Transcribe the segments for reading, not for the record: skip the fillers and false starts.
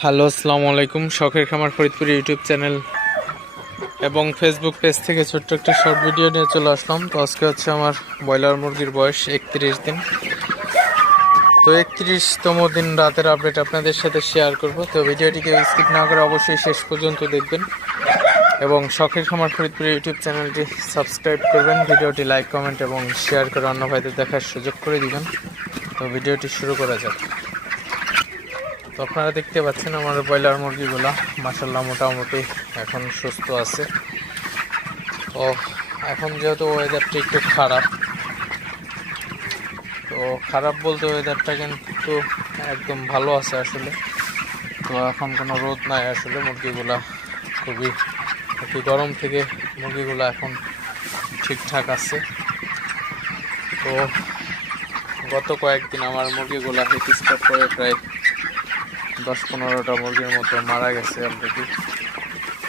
Hello, আসসালামু আলাইকুম। শখের খামার ফরিদপুর ইউটিউব চ্যানেল এবং ফেসবুক পেজ থেকে ছোট্ট একটা শর্ট ভিডিও নিয়ে চলে আসলাম। তো আজকে হচ্ছে আমার ব্রয়লার মুরগির বয়স 31 দিন। তো 31তম দিন রাতের আপডেট আপনাদের সাথে শেয়ার করব। তো ভিডিওটিকে স্কিপ না করে অবশ্যই শেষ পর্যন্ত দেখবেন এবং শখের খামার ফরিদপুর ইউটিউব চ্যানেলটি সাবস্ক্রাইব করবেন। ভিডিওটি লাইক, কমেন্ট এবং শেয়ার করে অন্য ভাইদের দেখার সুযোগ করে দিবেন। তো ভিডিওটি শুরু করা যাক। তো আপনারা দেখতে পাচ্ছেন আমার ব্রয়লার মুরগিগুলা মাশাআল্লাহ মোটামুটি এখন সুস্থ আছে। তো এখন যেহেতু ওয়েদারটা একটু খারাপ, তো খারাপ বলতে ওয়েদারটা কিন্তু একদম ভালো আছে আসলে। তো এখন কোনো রোদ নাই আসলে, মুরগিগুলা খুবই একটু গরম থেকে মুরগিগুলা এখন ঠিকঠাক আছে। তো গত কয়েকদিন আমার মুরগিগুলা হিট স্ট্রোক করে প্রায় 10-15টা মুরগির মতো মারা গেছে অলরেডি।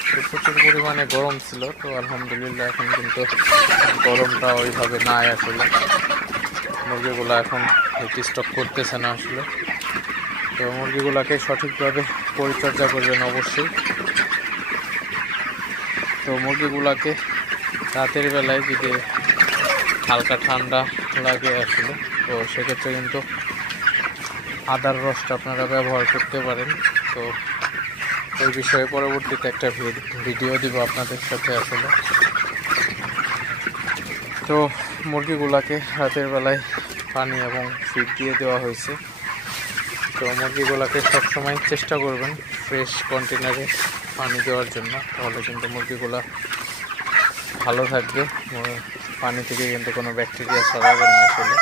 তো প্রচুর পরিমাণে গরম ছিল। তো আলহামদুলিল্লাহ এখন কিন্তু গরমটা ওইভাবে নাই আসলে, মুরগিগুলো এখন হিট স্ট্রোক করতেছে না আসলে। তো মুরগিগুলোকে সঠিকভাবে পরিচর্যা করবেন অবশ্যই। তো মুরগিগুলোকে রাতের বেলায় যদি হালকা ঠান্ডা লাগে আসলে, তো সেক্ষেত্রে কিন্তু আদার রসটা আপনারা ব্যবহার করতে পারেন। তো ওই বিষয়ে পরবর্তীতে একটা ভিডিও দিব আপনাদের সাথে আসলে। তো মুরগিগুলাকে রাতের বেলায় পানি এবং ফিড দিয়ে দেওয়া হয়েছে। তো মুরগিগুলাকে সবসময় চেষ্টা করবেন ফ্রেশ কন্টেনারে পানি দেওয়ার জন্য, তাহলে কিন্তু মুরগিগুলা ভালো থাকবে। পানি থেকে কিন্তু কোনো ব্যাকটেরিয়া ছড়াবে না আসলে।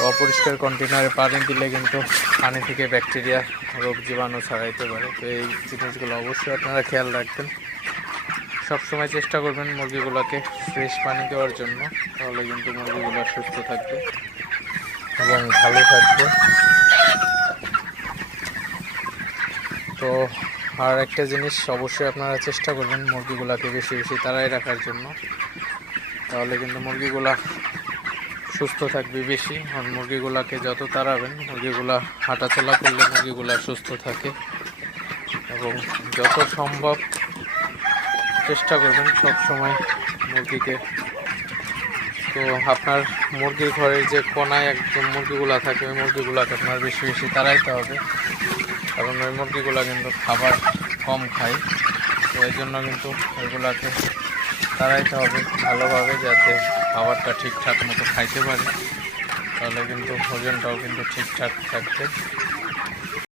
তো অপরিষ্কার কন্টেনারে পানি দিলে কিন্তু পানি থেকে ব্যাকটেরিয়া, রোগ জীবাণু ছড়াইতে পারে। তো এই জিনিসগুলো অবশ্যই আপনারা খেয়াল রাখবেন। সবসময় চেষ্টা করবেন মুরগিগুলোকে ফ্রেশ পানি দেওয়ার জন্য, তাহলে কিন্তু মুরগিগুলো সুস্থ থাকবে এবং ভালো থাকবে। তো আর একটা জিনিস অবশ্যই আপনারা চেষ্টা করবেন মুরগিগুলোকে বেশি বেশি তাড়াই রাখার জন্য, তাহলে কিন্তু মুরগিগুলা সুস্থ থাকবে বেশি। আর মুরগিগুলাকে যত তাড়াবেন, মুরগিগুলা হাঁটাচলা করলে মুরগিগুলা সুস্থ থাকে এবং যত সম্ভব চেষ্টা করবেন সব সময় মুরগিকে। তো আপনার মুরগির ঘরের যে কোনায় একদম মুরগিগুলা থাকে, ওই মুরগিগুলাকে আপনার বেশি বেশি তাড়াইতে হবে, কারণ ওই মুরগিগুলা কিন্তু খাবার কম খায়। তো এই জন্য কিন্তু ওইগুলাকে তাড়াইতে হবে ভালোভাবে, যাতে খাবারটা ঠিকঠাক মতো খাইতে পারে, তাহলে কিন্তু ওজনটাও কিন্তু ঠিকঠাক থাকবে।